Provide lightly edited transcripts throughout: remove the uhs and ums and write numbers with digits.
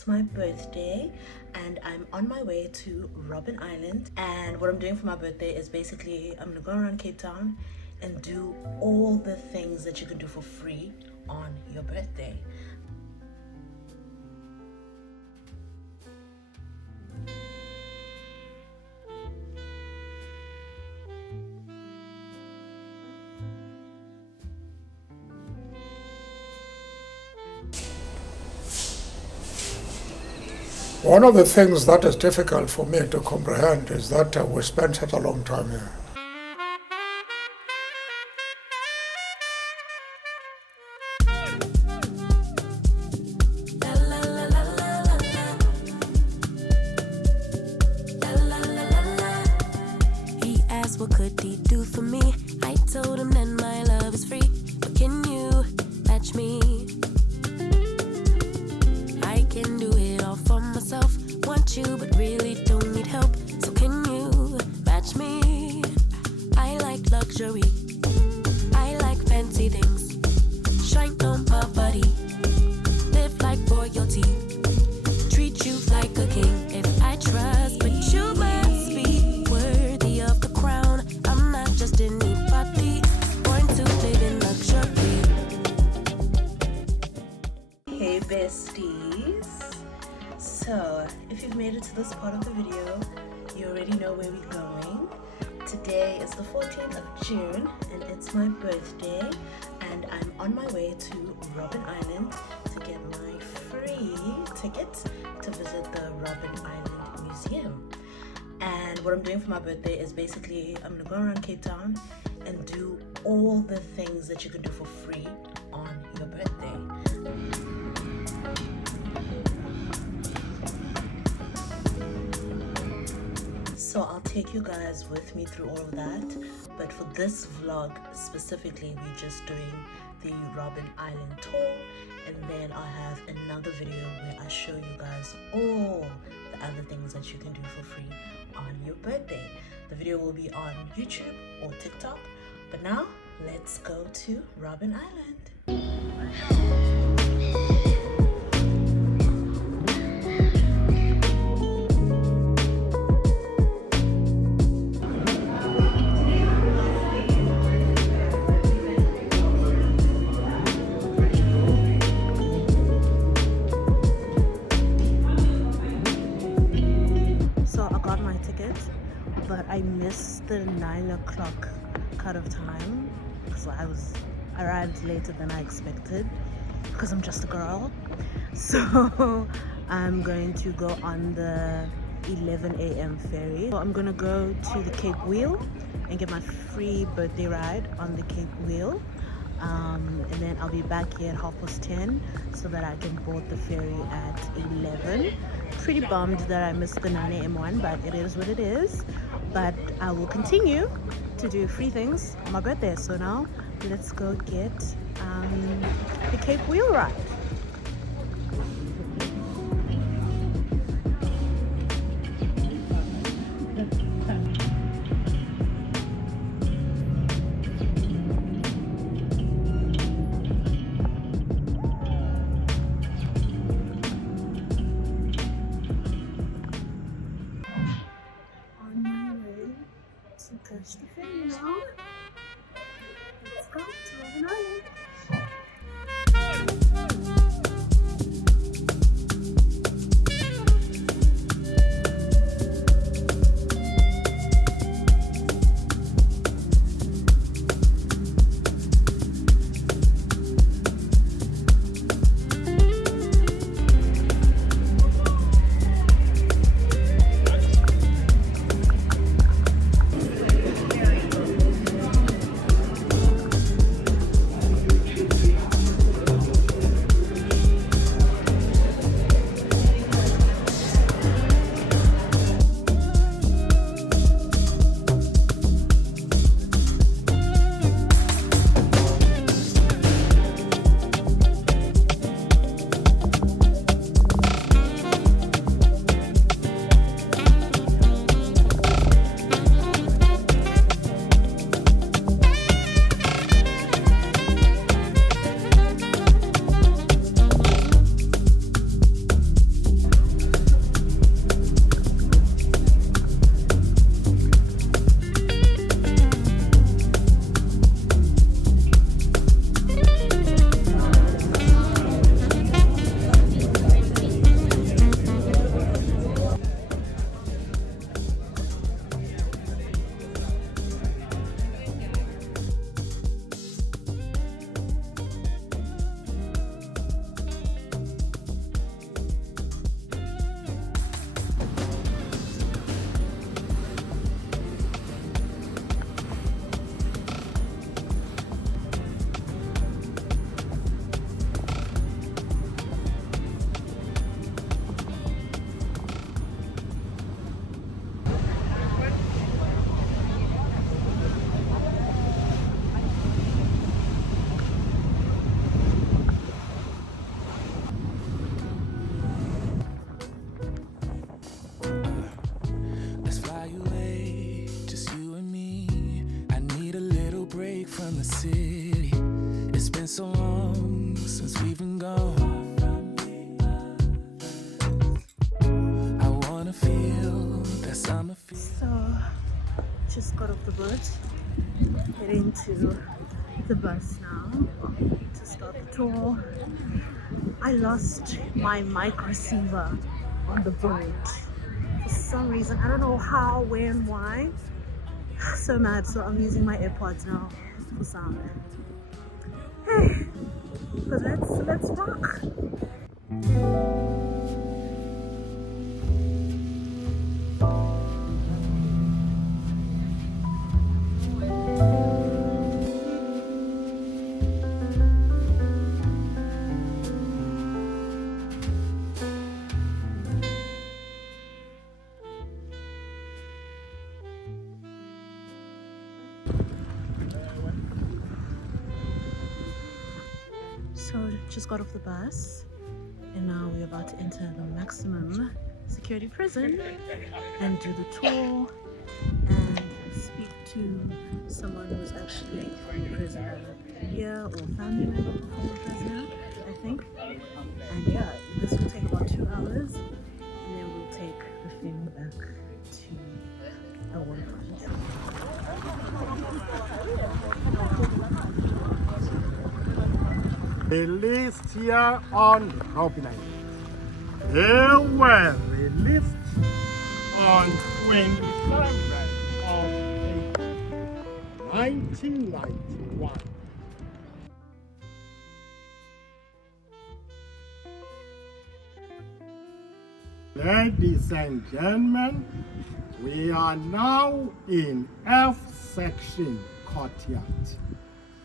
it's my birthday and I'm on my way to Robben Island. And what I'm doing for my birthday is basically I'm gonna go around Cape Town and do all the things that you can do for free on your birthday. One of the things that is difficult for me to comprehend is that we spent such a long time here. He asked what could he do for me. I told him that my love is free. But can you match me? I can do it all for myself. Want you, but really don't need help. So can you match me? I like luxury. I like fancy things. Shine on my body. Live like royalty. Treat you like a king. If I trust, but you must be worthy of the crown. I'm not just anybody. Born to live in luxury. Hey besties! So, if you've made it to this part of the video, you already know where we're going. Today is the 14th of June and it's my birthday, and I'm on my way to Robben Island to get my free ticket to visit the Robben Island Museum. And what I'm doing for my birthday is basically I'm gonna go around Cape Town and do all the things that you can do for free on your birthday. So I'll take you guys with me through all of that, but for this vlog specifically we're just doing the Robben Island tour, and then I'll have another video where I show you guys all the other things that you can do for free on your birthday. The video will be on YouTube or TikTok, but now let's go to Robben Island. But I missed the 9 o'clock cut-off time, so I arrived later than I expected because I'm just a girl. So I'm going to go on the 11 a.m. ferry. So I'm gonna go to the Cape Wheel and get my free birthday ride on the Cape Wheel. And then I'll be back here at 10:30 so that I can board the ferry at 11. Pretty bummed that I missed the 9 a.m. one, but it is what it is. But I will continue to do free things on my birthday. So now let's go get the Cape Wheel ride. Catch the ferry now. Let's go to Robben Island. just got off the boat, heading to the bus now to start the tour. I lost my mic receiver on the boat for some reason. I don't know how, where, and why. So mad. So I'm using my AirPods now for sound. Hey, but let's rock. So just got off the bus and now we're about to enter the maximum security prison and do the tour and speak to someone who's actually a prisoner here or family member of a former prisoner, I think. And yeah, this will take about 2 hours and then we'll take the ferry back to our waterfront. Released here on Robben Island. They were released on 27th of April, 1991. Ladies and gentlemen, we are now in F section courtyard,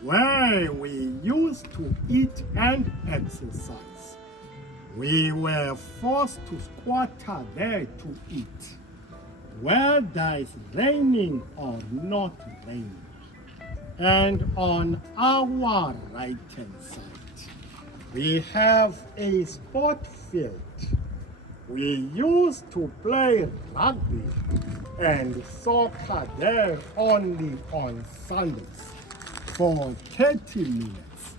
where we used to eat and exercise. We were forced to squatter there to eat, whether it's raining or not raining. And on our right-hand side, we have a sport field. We used to play rugby and soccer there only on Sundays for 30 minutes.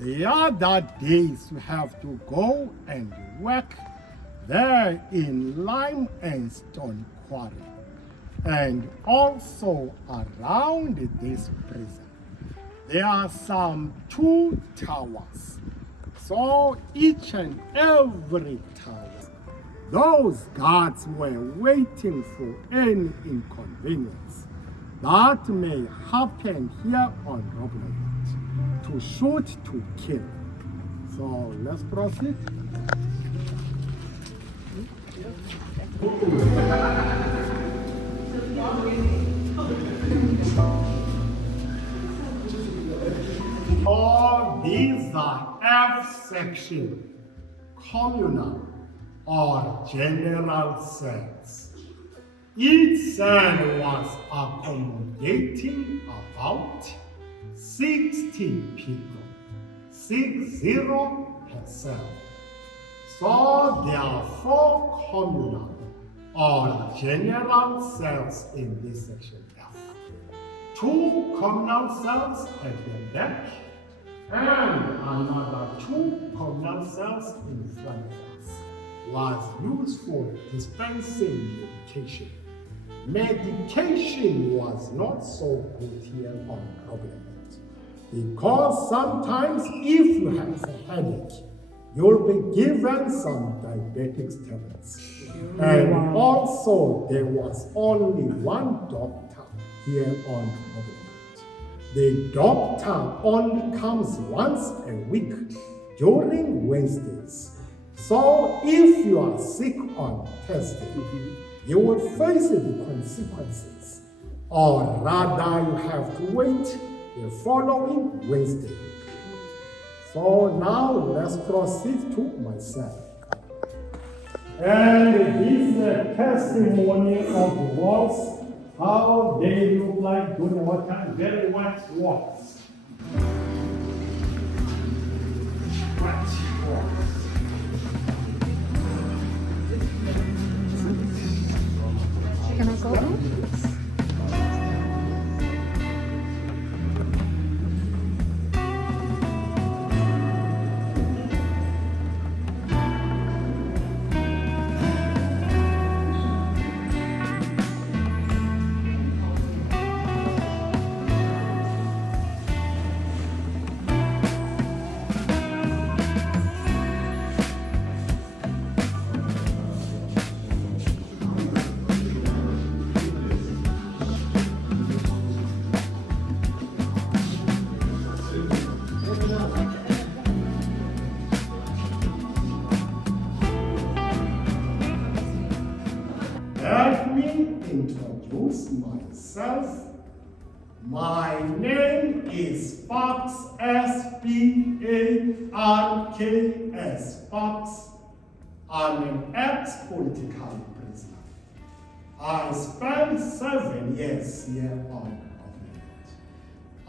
The other days we have to go and work there in lime and stone quarry. And also around this prison, there are some 2 towers. So each and every tower, those guards were waiting for any inconvenience that may happen here on Robben Island, to shoot, to kill. So let's proceed. All these are F section, communal or general cells. Each cell was accommodating about 60 people, 60 per cell. So there are 4 communal or general cells in this section F. 2 communal cells at the back and another 2 communal cells in front of us was used for dispensing medication. Medication was not so good here on Robben Island because sometimes if you have a headache, you'll be given some diabetic tablets. And also there was only 1 doctor here on Robben Island. The doctor only comes once a week during Wednesdays. So if you are sick on Thursday, you will face the consequences, or rather you have to wait the following Wednesday. So now let's proceed to myself. And this is a testimony of the walls, how they look like good water, very wet walls. Wet walls. Can I go in? introduce myself. My name is Sparks, S-P-A-R-K-S, Sparks. I'm an ex-political prisoner. I spent 7 years here on Robben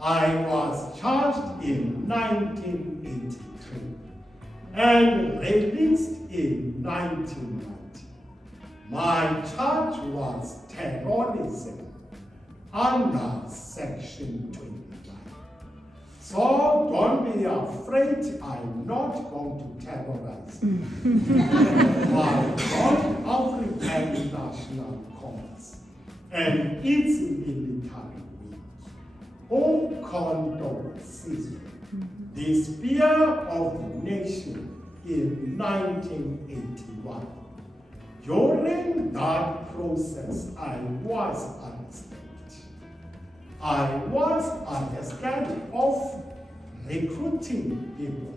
Island. I was charged in 1983 and released in 1990. My charge was terrorism under Section 29. So don't be afraid, I'm not going to terrorize you. My non-African National Congress and its military wing all condoned the spear of the nation in 1981. During that process, I was arrested. I was arrested of recruiting people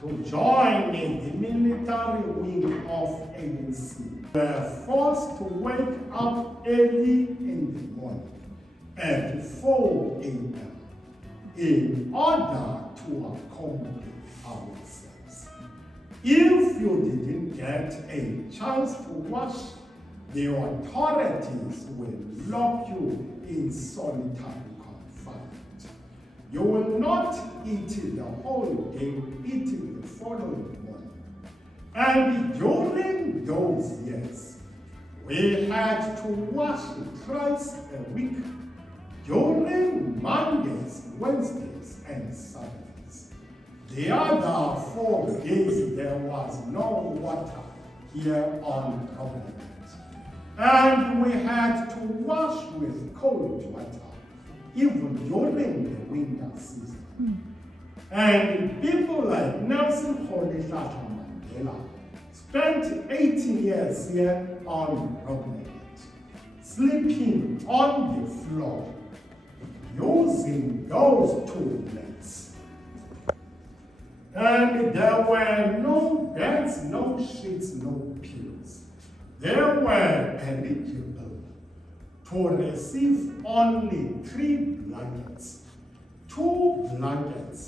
to join in the military wing of ANC. We were forced to wake up early in the morning at 4 a.m. in order to accommodate ourselves. If you didn't get a chance to wash, the authorities will lock you in solitary confinement. You will not eat the whole day, you will eat the following morning. And during those years, we had to wash thrice a week during Mondays, Wednesdays, and Saturdays. The other 4 days there was no water here on Robben Island. And we had to wash with cold water, even during the winter season. And people like Nelson Mandela spent 18 years here on Robben Island, sleeping on the floor, using those toilets. And there were no beds, no sheets, no pillows. They were eligible to receive only 3 blankets. 2 blankets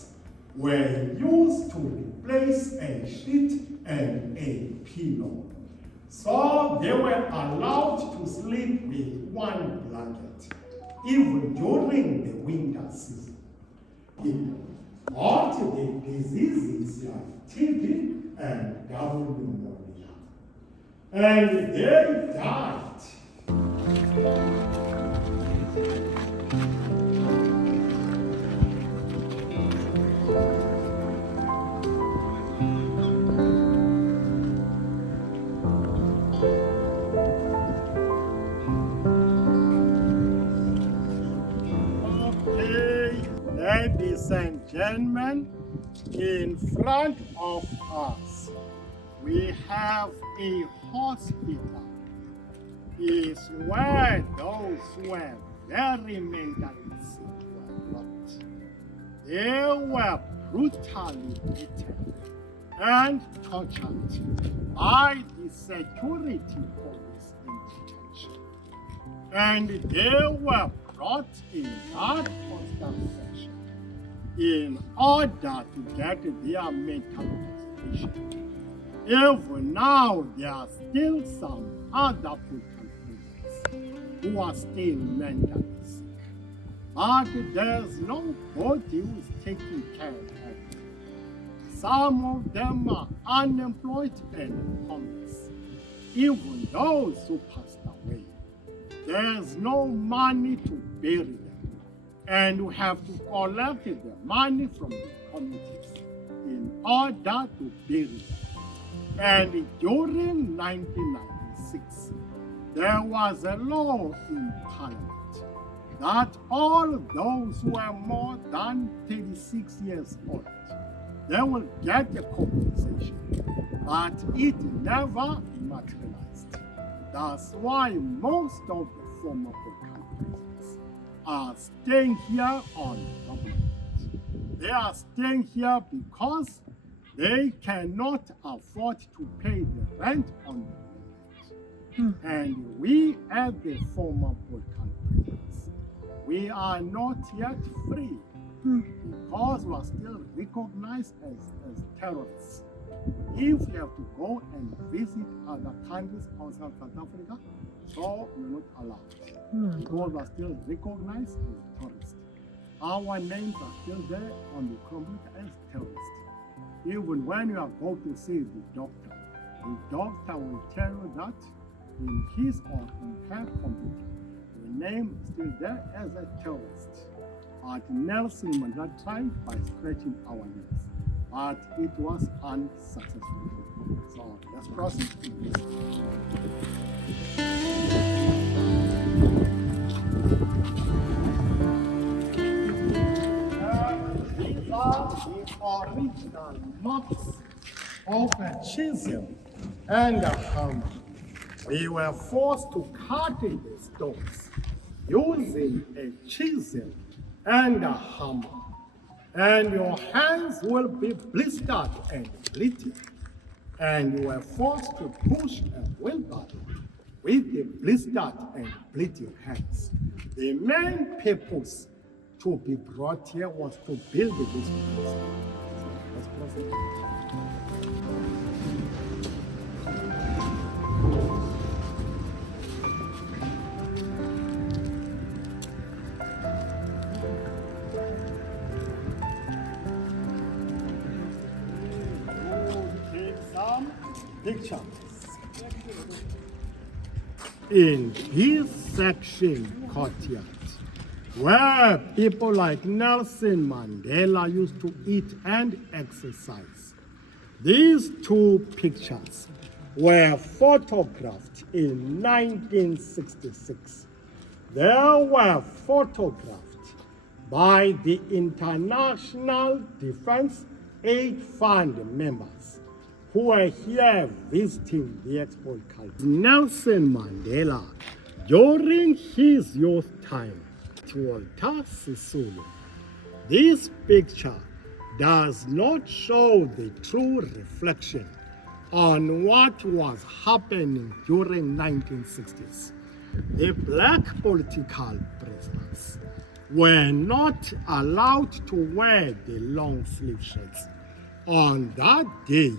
were used to replace a sheet and a pillow. So they were allowed to sleep with 1 blanket, even during the winter season. All the diseases like TB and double pneumonia. And they died. Okay, ladies and gentlemen, in front of us, we have a hospital. Is where those who were very mentally sick were locked. They were brutally beaten and tortured by the security police in detention. And they were brought in that constant section in order to get their mental condition. Even now, there are still some other African prisoners who are still mentally sick. But there's nobody who is taking care of them. Some of them are unemployed and homeless. Even those who passed away, there's no money to bury them. And we have to collect the money from the communities in order to bury them. And during 1996, there was a law in Parliament that all those who are more than 36 years old, they will get a compensation. But it never materialized. That's why most of the former African prisoners are staying here on Robben Island. They are staying here because they cannot afford to pay the rent on the island. And we as the former Balkan prisoners, we are not yet free because we are still recognized as terrorists. If we have to go and visit other countries outside South Africa, so we're not allowed because we are still recognized as terrorists. Our names are still there on the computer as terrorists. Even when you are going to see the doctor will tell you that in his or in her computer, your name is still there as a terrorist. But Nelson Mandela tried by scratching our names, but it was unsuccessful. So let's proceed. These are the original marks of a chisel and a hammer. We were forced to cut the stones using a chisel and a hammer. And your hands will be blistered and bleeding. And you were forced to push a wheelbarrow with the blistered and bleeding hands. The main purpose to be brought here was to build this place. Let's proceed. Pictures. In this section courtyard, where people like Nelson Mandela used to eat and exercise, these two pictures were photographed in 1966. They were photographed by the International Defense Aid Fund members who were here visiting the export country. Nelson Mandela, during his youth time, to Walter Sisulu, this picture does not show the true reflection on what was happening during 1960s. The black political prisoners were not allowed to wear the long sleeve shirts. On that day,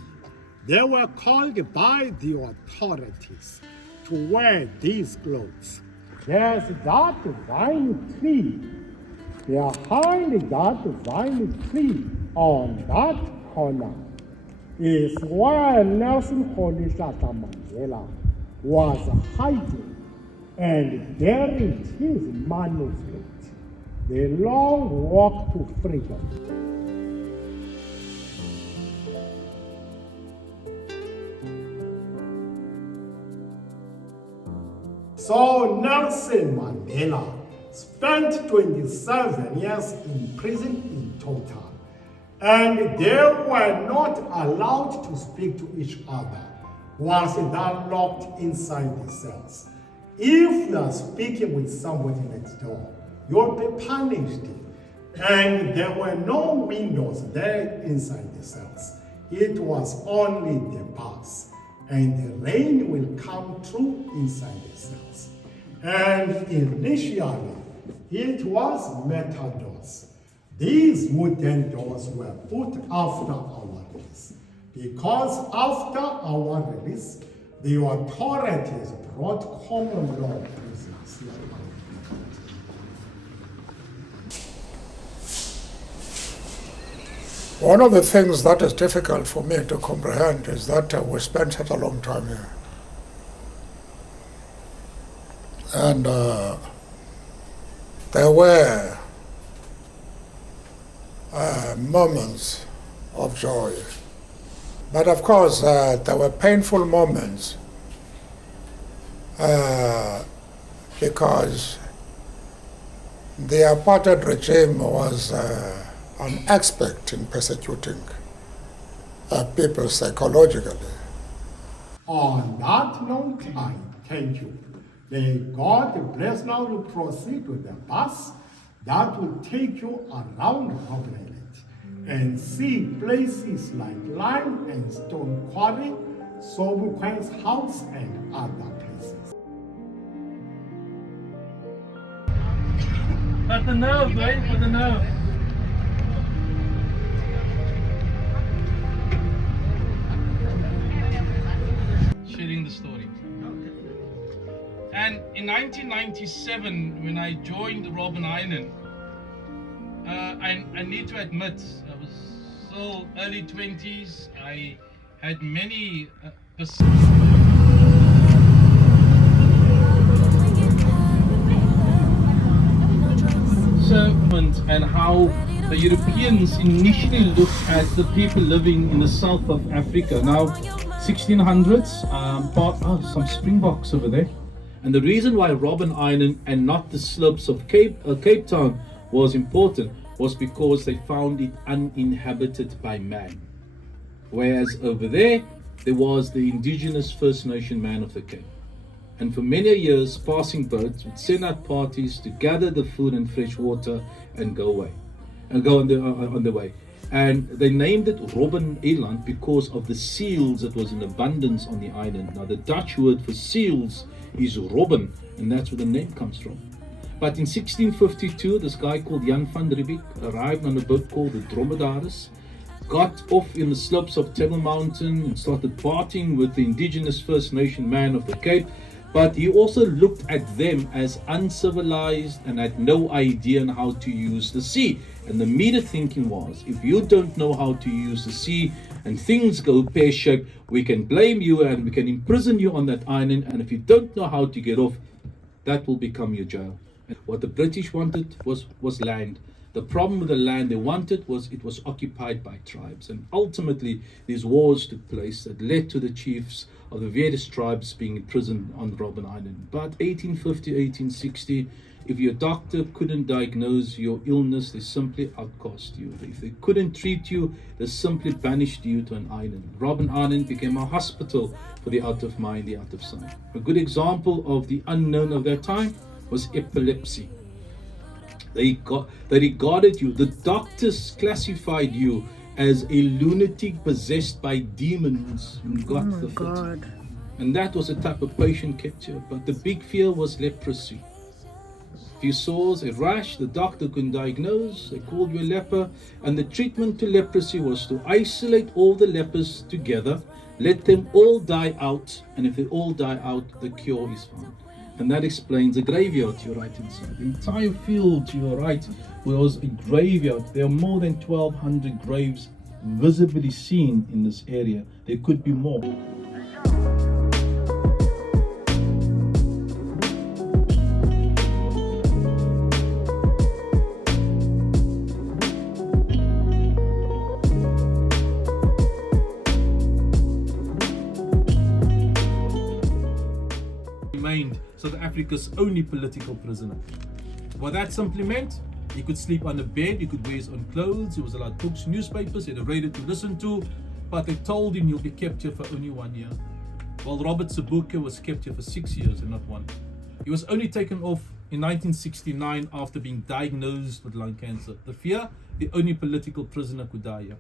they were called by the authorities to wear these clothes. There's that vine tree. Behind that vine tree on that corner is where Nelson Mandela was hiding, and there is his manuscript, The Long Walk to Freedom. So Nelson Mandela spent 27 years in prison in total, and they were not allowed to speak to each other once they are locked inside the cells. If you are speaking with somebody next door, you'll be punished. And there were no windows there inside the cells. It was only the bars. And the rain will come through inside the cells. And initially, it was metal doors. These wooden doors were put after our release, because after our release, the authorities brought common law prisoners here. One of the things that is difficult for me to comprehend is that we spent such a long time here. And there were moments of joy. But of course, there were painful moments because the apartheid regime was an expert in persecuting people psychologically. On that note, I thank you. May God bless now to proceed with the bus that will take you around Robben Island and see places like lime and stone quarry, Sobukwe's house and other places. Got the nerve, mate, for the nerve. Sharing the story. And in 1997, when I joined Robben Island, I need to admit, I was still early 20s. I had many and how the Europeans initially looked at the people living in the south of Africa. Now, 1600s, some springboks over there. And the reason why Robben Island and not the slopes of Cape Town was important was because they found it uninhabited by man. Whereas over there was the indigenous First Nation man of the Cape. And for many years, passing boats would send out parties to gather the food and fresh water and go away, and go on the way. And they named it Robben Island because of the seals that was in abundance on the island. Now the Dutch word for seals is Robben, and that's where the name comes from. But in 1652, this guy called Jan van Riebeeck arrived on a boat called the Dromedaris, got off in the slopes of Table Mountain and started partying with the indigenous First Nation man of the Cape. But he also looked at them as uncivilized and had no idea on how to use the sea. And the immediate thinking was, if you don't know how to use the sea and things go pear-shaped, we can blame you and we can imprison you on that island. And if you don't know how to get off, that will become your jail. And what the British wanted was land. The problem with the land they wanted was it was occupied by tribes. And ultimately, these wars took place that led to the chiefs of the various tribes being imprisoned on Robben Island. But 1850, 1860, if your doctor couldn't diagnose your illness, they simply outcast you. If they couldn't treat you, they simply banished you to an island. Robben Island became a hospital for the out of mind, the out of sight. A good example of the unknown of that time was epilepsy. They regarded you, the doctors classified you as a lunatic possessed by demons and got the fit. God. And that was the type of patient kept you. But the big fear was leprosy. If you saw a rash, the doctor couldn't diagnose, they called you a leper, and the treatment to leprosy was to isolate all the lepers together, let them all die out, and if they all die out, the cure is found. And that explains the graveyard to your right hand side. The entire field to your right was a graveyard. There are more than 1,200 graves visibly seen in this area. There could be more. Remained South Africa's only political prisoner. What that simply meant, he could sleep on a bed, he could wear his own clothes, he was allowed books, newspapers, he had a radio to listen to, but they told him you'll be kept here for only 1 year. While Robert Sobukwe was kept here for 6 years and not 1. He was only taken off in 1969 after being diagnosed with lung cancer. The fear, the only political prisoner could die here.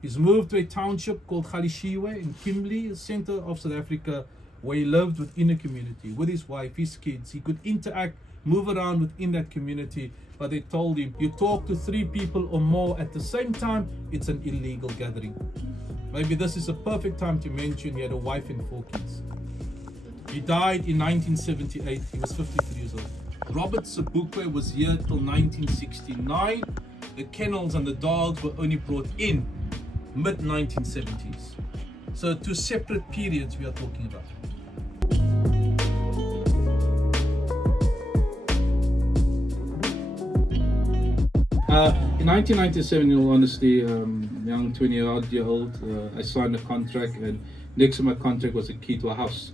He's moved to a township called Galishiwe in Kimberley, the center of South Africa, where he lived within a community with his wife, his kids. He could interact, move around within that community, but they told him, you talk to 3 people or more at the same time, it's an illegal gathering. Maybe this is a perfect time to mention he had a wife and 4 kids. He died in 1978, he was 53 years old. Robert Sobukwe was here till 1969. The kennels and the dogs were only brought in mid-1970s. So 2 separate periods we are talking about. In 1997, in all honesty, young 20-year-old, I signed a contract, and next to my contract was a key to a house.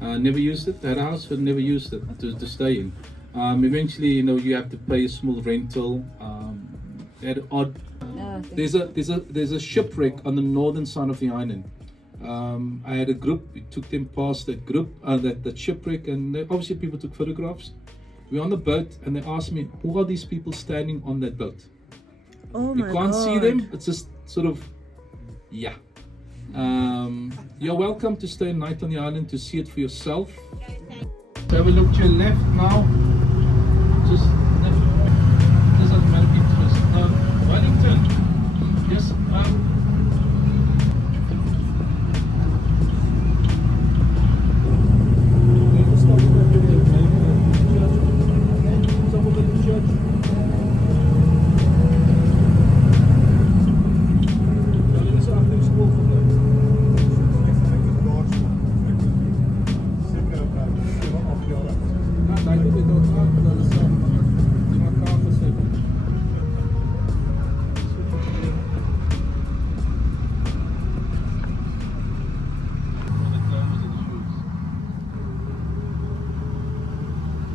Never used it, had a house, but never used it to stay in. Eventually, you have to pay a small rental. At odd. There's a shipwreck on the northern side of the island. I had a group. We took them past that group, that shipwreck, and obviously people took photographs. We're on the boat, and they asked me, who are these people standing on that boat? Oh my God. You can't see them. It's just sort of, yeah. You're welcome to stay a night on the island to see it for yourself. Have a look to your left now. Just doesn't matter interest. Wellington. Yes.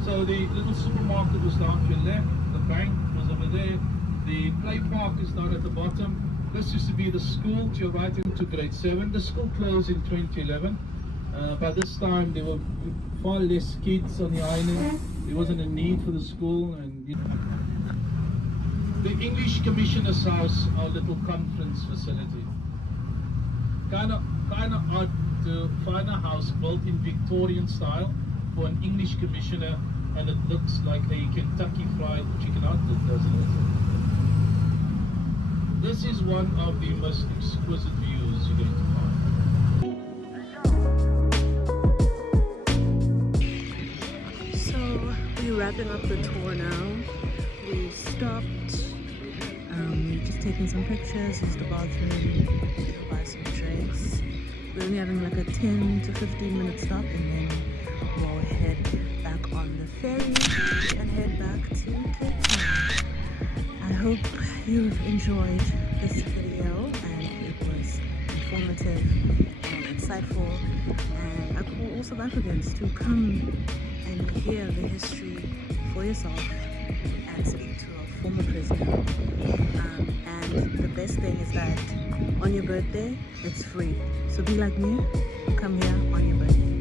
So the little supermarket was down to your left, the bank was over there, the play park is down at the bottom. This used to be the school to your right into grade 7. The school closed in 2011. By this time there were far less kids on the island. There wasn't a need for the school, and the English Commissioner's House, our little conference facility. Kind of odd to find a house built in Victorian style for an English commissioner, and it looks like a Kentucky Fried Chicken outlet, doesn't it? This is one of the most exquisite views you're going to find. So we're wrapping up the tour now. We stopped, just taking some pictures, used the bathroom, buy some drinks. We're only having like a 10 to 15 minute stop, and then we'll head back on the ferry and head back to Cape Town. I hope you've enjoyed this video and it was informative and insightful, and I call all South Africans to come and hear the history for yourself and speak to a former prisoner. And the best thing is that on your birthday it's free, so be like me, come here on your birthday.